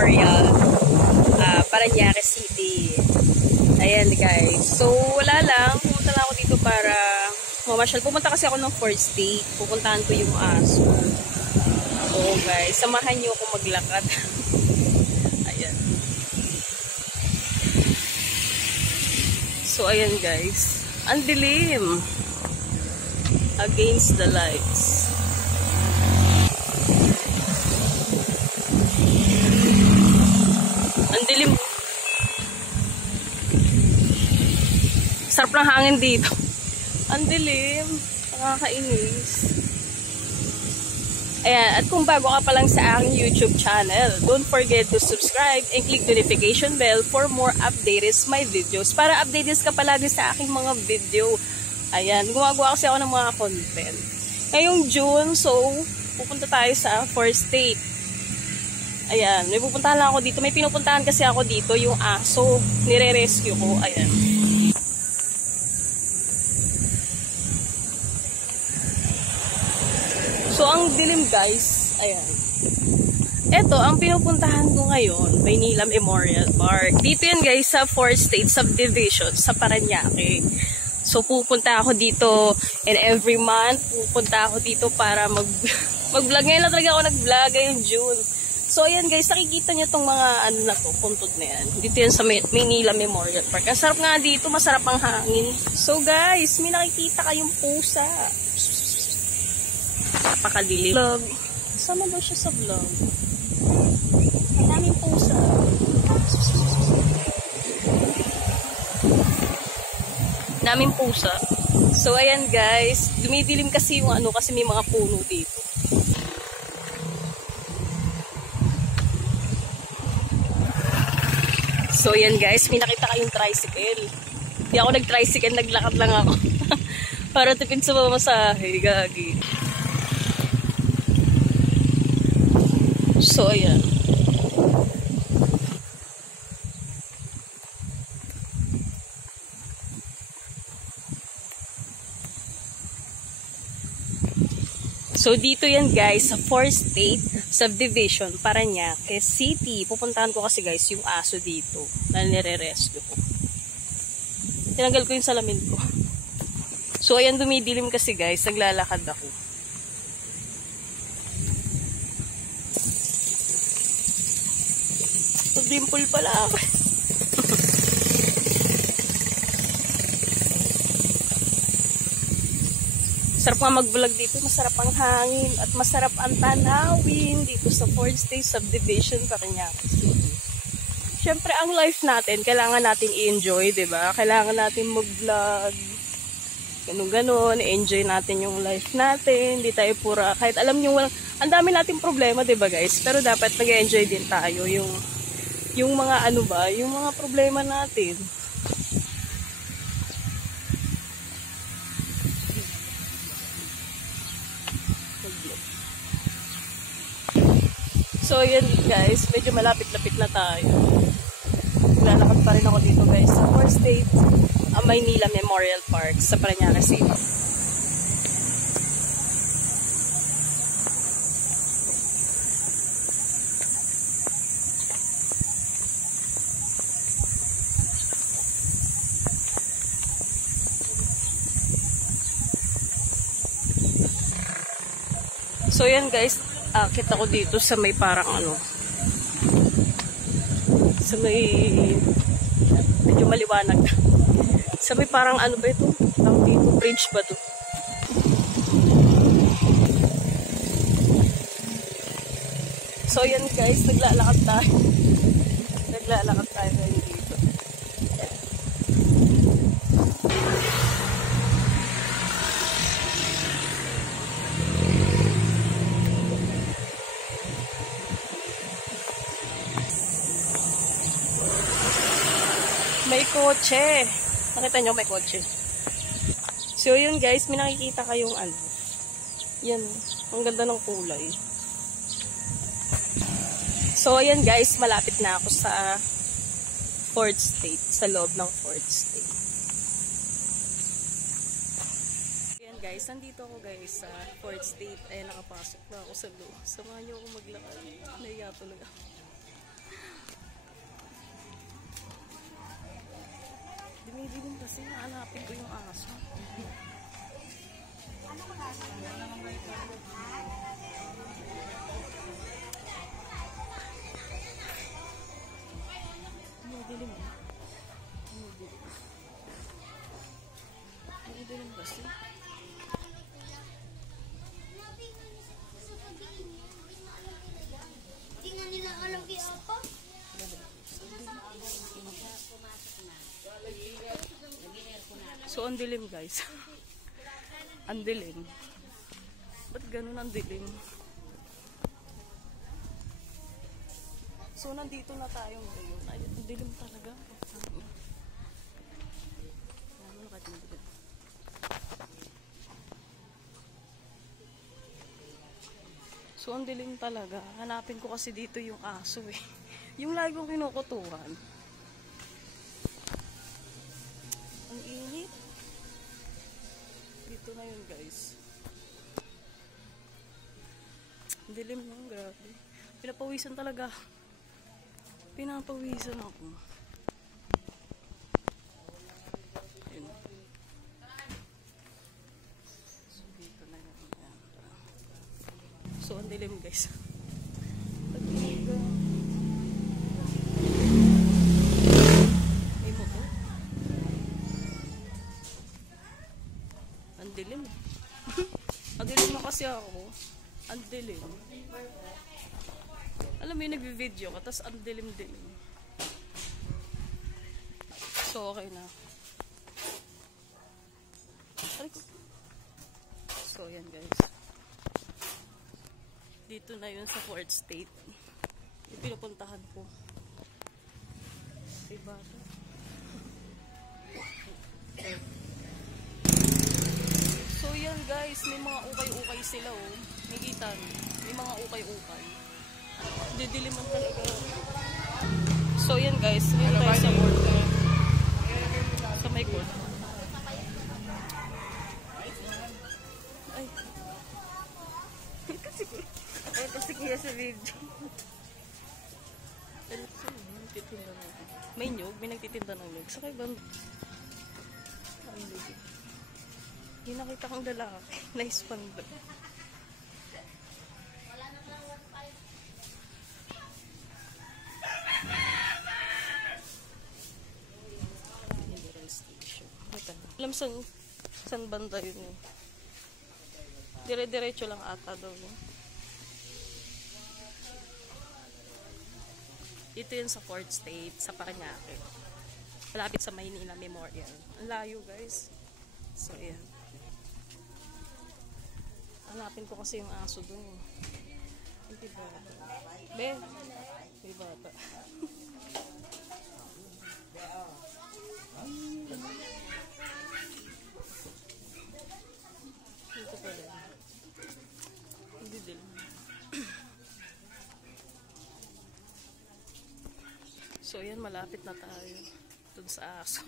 Memorial, Parañaque City. Ayan guys. So wala lang, pumunta lang ako dito para mamasyal. Pumunta kasi ako ng 4th state. Pupuntahan ko yung aso. Oo guys, samahan niyo ako maglakad. Ayan. So ayan guys, ang dilim. Against the lights. Ang dilim. Sarap ng hangin dito. Ang dilim. Nakakainis. Ayan, at kung bago ka pa lang sa aking YouTube channel, don't forget to subscribe and click the notification bell for more updated my videos. Para updated ka palagi sa aking mga video. Ayan, gumagawa kasi ako ng mga content. Ngayong June, so, pupunta tayo sa 4th state. Ayan, may pupuntahan lang ako dito. May pinupuntahan kasi ako dito, yung aso. Nire-rescue ko. Ayan. So, ang dilim guys. Ayan. Ito, ang pinupuntahan ko ngayon, Maynila Memorial Park. Dito yan guys, sa 4th state subdivision, sa Parañaque. So, pupunta ako dito and every month, pupunta ako dito para mag-vlog. Ngayon na talaga ako nag-vlog ngayong June. So, ayan guys, nakikita nyo itong mga ano na to, puntod na yan. Dito yan sa Maynila Memorial Park. Ang sarap nga dito, masarap ang hangin. So guys, may nakikita kayong pusa. Napakadilim. Vlog. Sama ba siya sa vlog? Ang daming pusa. Daming pusa. So, ayan guys, dumidilim kasi yung ano, kasi may mga puno dito. So, yan guys, may nakita kayong tricycle. Hindi ako nag-tricycle, naglakad lang ako. Para tipid sa mamasahe, gagi. So, ayan. So, dito yan guys, sa 4th state subdivision, Parañaque City. Pupuntahan ko kasi guys, yung aso dito na nire-rescue ko. Tinanggal ko yung salamin ko. So, ayan, dumidilim kasi guys, naglalakad ako. So, dimple pala ako. Sarap nga mag-vlog dito, masarap ang hangin at masarap ang tanawin dito sa 4th state subdivision, Parañaque City. Siyempre, ang life natin, kailangan natin i-enjoy, diba? Kailangan natin mag-vlog, ganun-ganon, i-enjoy natin yung life natin, hindi tayo pura, kahit alam nyo, ang dami nating problema, diba guys? Pero dapat nag-enjoy din tayo yung mga ano ba, yung mga problema natin. So, yun guys, medyo malapit-lapit na tayo. Lalakad pa rin ako dito guys sa 4th state, Maynila Memorial Park sa Parañaque City. So, yan guys, kita ko dito sa may parang ano, sa may medyo maliwanag, sa may parang ano ba ito, tawag dito, bridge ba ito? So yan guys, naglalakad tayo ngayon dito. May kotse. Nakita nyo, may kotse. So, yun guys, may nakikita kayong ano. Yan. Ang ganda ng kulay. So, ayan guys, malapit na ako sa 4th state. Sa loob ng 4th state. Ayan guys, nandito ako guys sa 4th state. Ayan, nakapasok na ako sa loob. Samahan nyo ako maglakad. Naiya tuloy ako. Tumidilim kasi nahanapin ko yung aso. Tumidilim eh. Tumidilim kasi. Hindi nga nila alam kaya ako. So, ang dilim guys. Ang dilim. Ba't ganun ang dilim? So, nandito na tayo ngayon. Ay, ang dilim talaga. Ano na kahit ang dilim? So, ang dilim talaga. Hanapin ko kasi dito yung aso eh. Yung lagi kong kinukutuhan. Ang init. Dito na yun guys. Ang dilim mo, grabe. Pinapawisan talaga. Pinapawisan ako. Ayun. So, dito na yun. So, ang dilim guys. Pag-iiga. May motor. Ang dilim. Ang dilim na kasi ako. Ang dilim. Alam mo yung nagbi-video ka, tapos ang dilim-dilim. So, okay na. So, yan guys. Dito na yun sa 4th State. Yung pinupuntahan ko. Diba? So, yan guys. May mga ukay-ukay sila oh. Nakikita nyo. May mga ukay-ukay. Didiliman talaga. So, yan guys. Ngayon tayo sa court. Sa may court. Ay. Kasi kaya sa video. May nyug. May nagtitinda ng nyug. Sakay ba? Ang nyug. Hindi nakita kong lalaki. Naispand ba? Alam saan banda yun eh. Dire-diretso lang ata daw yun. Dito yun sa 4th State, sa Parañaque. Malapit sa Maynila Memorial. Ang layo guys. So yan. Hanapin ko kasi yung aso dun eh. Hindi ba? Be? May bata. Dito pala. Hindi din. So yan, malapit na tayo dun sa aso.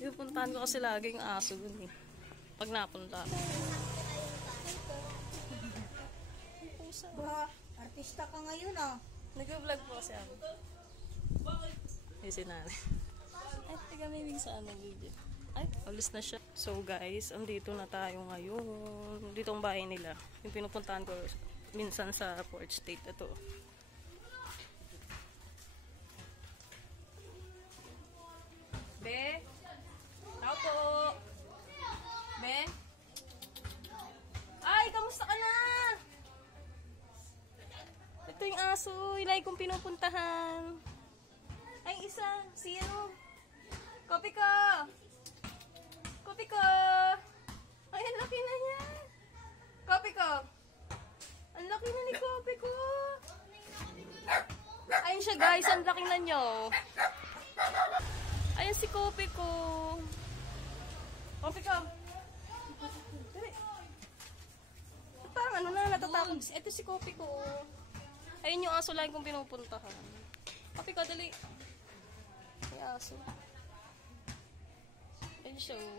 Pipuntahan ko kasi lagi yung aso dun eh. Pag napunta. Artista ka ngayon ah. Nag-vlog po kasi ako. May sinali. Ay, tiga may sa ano video. Ay, alis na siya. So guys, andito na tayo ngayon. Dito ang bahay nila. Yung pinupuntahan ko minsan sa 4th State. Ito. Be? Tao po? Be? Ay, kamusta ka na? Ito yung aso. Ilay kong pinupuntahan. Ay, isa. Si ano? Kopi ko! Kopi ko! Ay, ang laki na niya! Kopi ko! Ang laki na ni Kopi ko! Ayun siya guys, ang laki na nyo. Ayun si Kopi ko. Kopi ko! Parang ano na, natatakot. Ito si Kopi ko. Ayun yung aso lang kong pinupuntahan. Kopi ko, dali. May aso. Ayun siya oh.